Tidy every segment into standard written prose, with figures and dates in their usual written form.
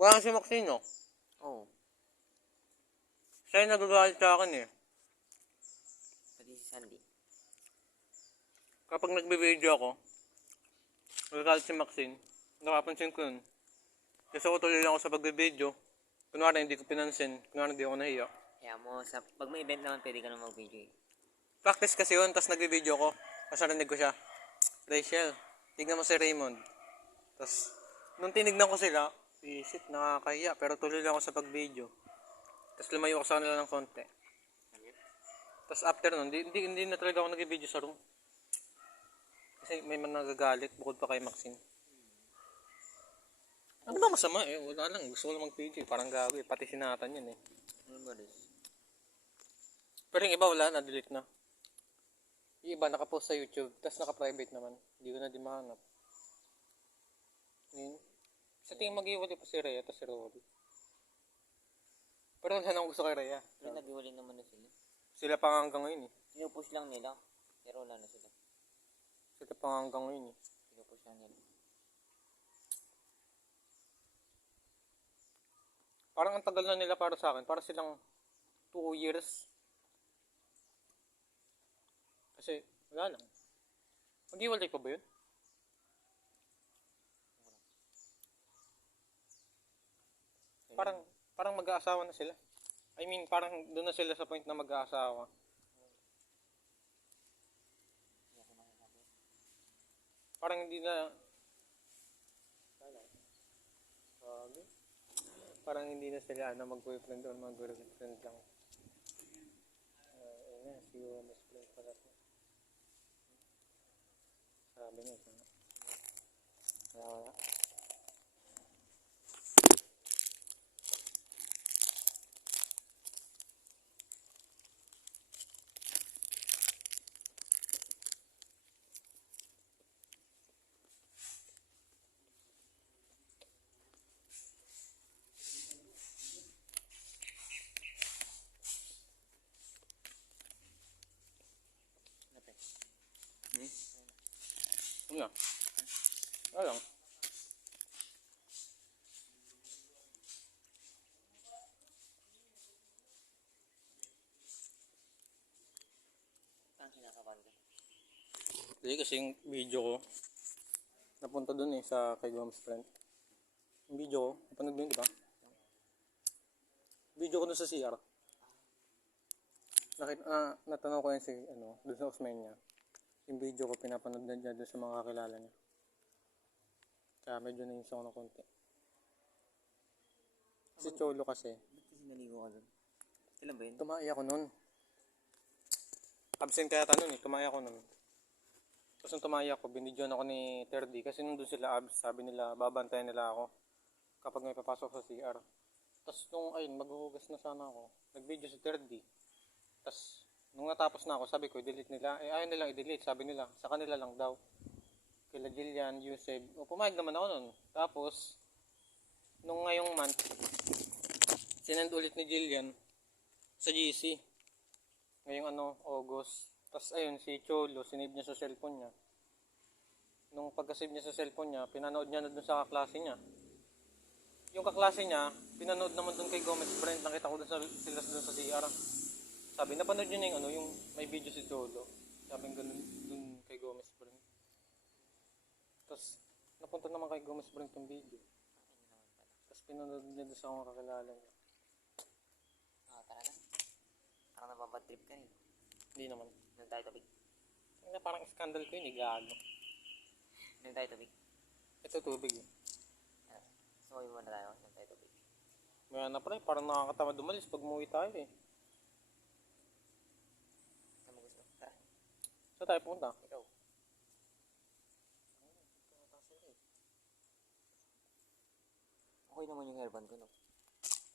Wala si Maxine, no? Oo. Siya yung nagagalit sa akin eh. Pati si Sandy. Kapag nagbe-video ako, nagagalit si Maxine, nakapansin ko yun. Kasi ako tuloy lang ako sa pagbe-video. Kunwari hindi ko pinansin, kunwari hindi ako nahiya. Kaya mo, pag may event naman, pwede ka na mag-video eh. Practice kasi yun, tapos nagbe-video ko. Tapos narinig ko siya, Rachel, tignan mo si Raymond. Tapos, nung tinignan ko sila, isip, nakakahiya, pero tuloy lang ako sa pag-video. Tapos lumayo ako sa kanila ng konti. Tapos after nun, hindi na talaga ako nag-video sa room. Kasi may man nagagalit bukod pa kay Maxine. Ano ba masama eh? Wala lang. Gusto ko lang mag-video. Parang gago eh. Pati sinatan yan eh. Ano ba rin? Pero yung iba wala, na-delete na. Yung iba nakapost sa YouTube, tapos naka-private naman. Hindi ko na din mahanap. Yun. Sa tingin mag-iwalay pa si Rhea, tapos si Rory. Pero wala nang gusto kay Rhea. Pero nag-iwalay naman na sila. Sila pa nga hanggang ngayon eh. Pinupush lang nila. Pero wala na sila. Sila pa nga hanggang ngayon eh. Pinupush lang nila. Parang ang tagal na nila para sa akin. Para silang 2 years. Kasi wala lang. Mag-iwalay pa ba yun? Parang mag-aasawa na sila. I mean, parang doon na sila sa point na mag-aasawa. Parang hindi na... Parang hindi na sila mag-boyfriend o mag-girlfriend lang. Ayun na, si mas friend pala. Sabi niya. Wala. Ano? Ano lang? Ang kinakabahan ka. Hindi kasi yung video ko napunta dun eh sa kay Gom's friend. Yung video ko, napanood mo yun, di ba? Video ko dun sa CR. Natanong ko yun si, dun sa Osman niya. Yung video ko, pinapanood na niya dun sa mga kakilala niya. Kaya medyo nainis ako ng konti. Si Cholo kasi. Ba't kasi naligo ka dun? Sila ba yun? Tumaya ako nun. Absent kaya nun eh, tumaya ako nun. Tapos nung tumaya ako, binidyoan ako ni Terdy. Kasi nung doon sila abs, sabi nila, babantayan nila ako kapag may papasok sa CR. Tapos nung ayun, maghuhugas na sana ako, nag-video si Terdy. Tapos nung natapos na ako, sabi ko, i-delete nila. Ayaw nilang i-delete, sabi nila, sa kanila lang daw. Kila Jillian, Yusef. Pumayag naman ako nun. Tapos, nung ngayong month, sinend ulit ni Jillian sa GC. Ngayong August. Tapos ayun, si Cholo, sinave niya sa cellphone niya. Nung pagka-save niya sa cellphone niya, pinanood niya na dun sa kaklase niya. Yung kaklase niya, pinanood naman dun kay Gomez friend. Nakita ko dun sila dun sa CR. Sabi, napanood niyo na yung may video si Cholo. Sabi ganun dun kay Gomez friend. Tapos, napunta naman kay Gomez friend tong video. Tapos pinanood niya dun sa mga kakilala niya. Tara na. Parang nababad trip ka rin. Hindi naman. Doon tayo tubig. Parang scandal ko yun, gago. Doon tayo tubig. Ito tubig eh. Sumabi muna tayo. Doon tayo tubig. May na pala, parang nakakatamad umalis pag umuwi tayo eh. Saan mo gusto? Tara. Saan tayo punta? Ikaw. Okay naman yung hairband ko, no?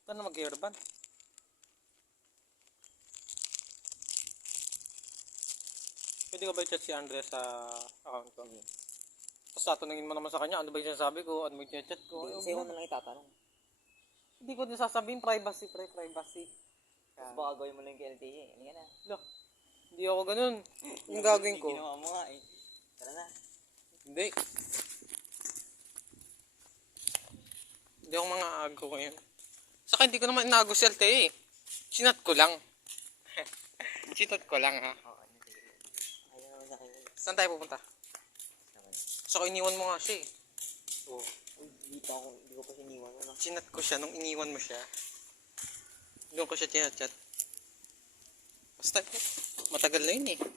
Saan na mag-hairband? Pwede ko ba i-chat si Andres sa account ko? Sige. Tapos tatanungin mo naman sa kanya, ano ba yung sinasabi ko? Ano ba yung chat ko? Sa'yo ko na lang itatanong. Hindi ko din sasabihin, privacy, privacy. Tapos baka gawin mo lang yung KLTA eh. Ano yan na? Lo, hindi ako ganun. Yung gagawin ko. Ginawa mo nga eh. Tara na. Hindi. Hindi Hindi ako mga agaw ngayon. Saka hindi ko naman inago si LTE eh. Sinat ko lang. Sinat ko lang ha. Oo, ano, sige. Ayaw naman sa akin. Saan tayo pupunta? Naman. Saka iniwan mo nga siya eh. Oh, Uy, hindi ko pa siniwan, ano. sinat ko siya nung iniwan mo siya. Doon ko siya chinachat. Basta matagal na yun eh. Ano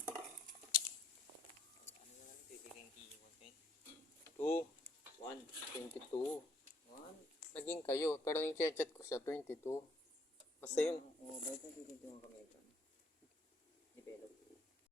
naman, bibigyan kiiwan ko yun. 2. 22. Naging kayo, pero yung chat ko siya, 22. Basta yun. Oo, bakit nagtitintuhan kami ito? Develop.